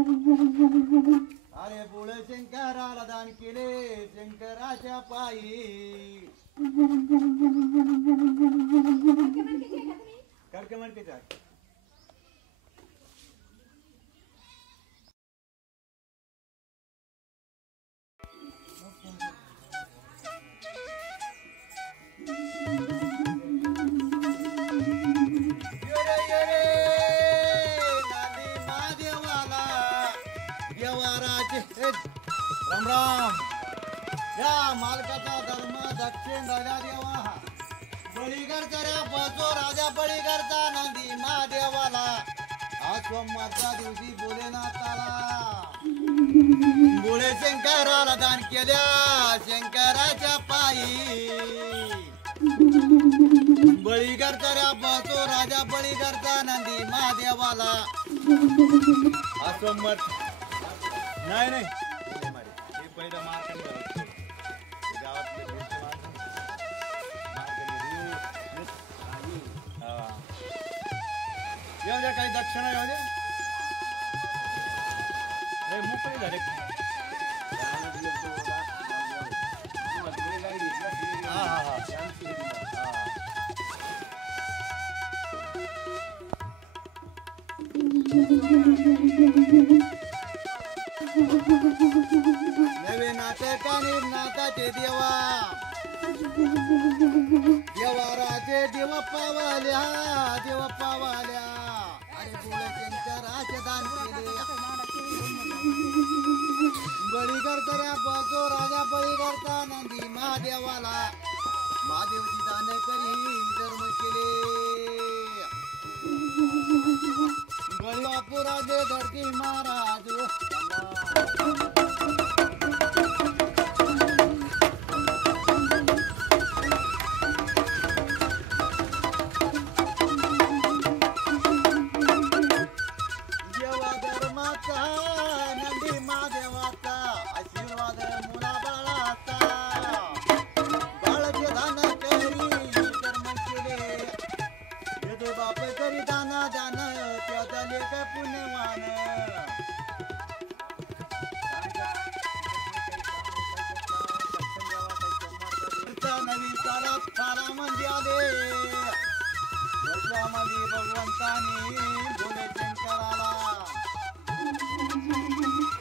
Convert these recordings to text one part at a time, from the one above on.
अरे बोळ शंकराला दान केले शंकराच्या पायी कडके म्हणते काय राम राम या मालकाचा धर्म दक्षिण राजा देवा बळीगडचा रे बसो राजा बळीगडचा नंदी महादेवाला आज सोमवारच्या दिवशी भोलेनाथाला भोळे शंकराला दान केल्या शंकराच्या पायी बळीगडचा रे बसो राजा बळीगडचा नंदी महादेवाला आज सोमवार नाही नाही पहिलं मार्केट गावातले येऊ द्या काही दक्षिणा येऊ द्या मोकळे झाले नवे नाटकाने नाटाचे देवा देवाराचे देव पावाल्या अरे बोल शंकराचे दान केले बळी करता बसो राजा बळी करता नंदी महादेवाला महादेवची दान करी धर्म केले बळी बापूराजे धरती महाराज नंदी महादेवाचा आशीर्वाद मुलाबाळाचा बाळाचे दान करी कर्म केले येते बाप करी दाना दान त्या झाले का पुण्यवान नवीन सालात सारा म्हणजे आले वर्षामध्ये भगवंतानी बोले शंकराला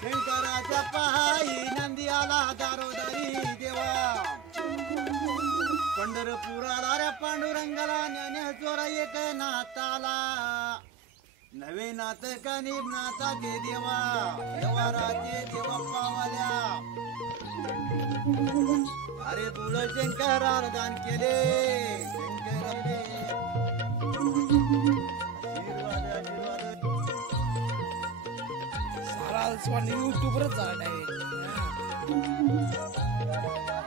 शंकराच्या पायी नंदी आला दारोदारी देवा पंढरपुराला रे पांडुरंगाला ज्ञानेश्वर एक नाताला नवे नाटकाने नाताचे देवा देवाराचे देवा पावाल्या अरे बोल शंकराला दान केले शंकराने युट्यूबवरच झाला डायरेक्ट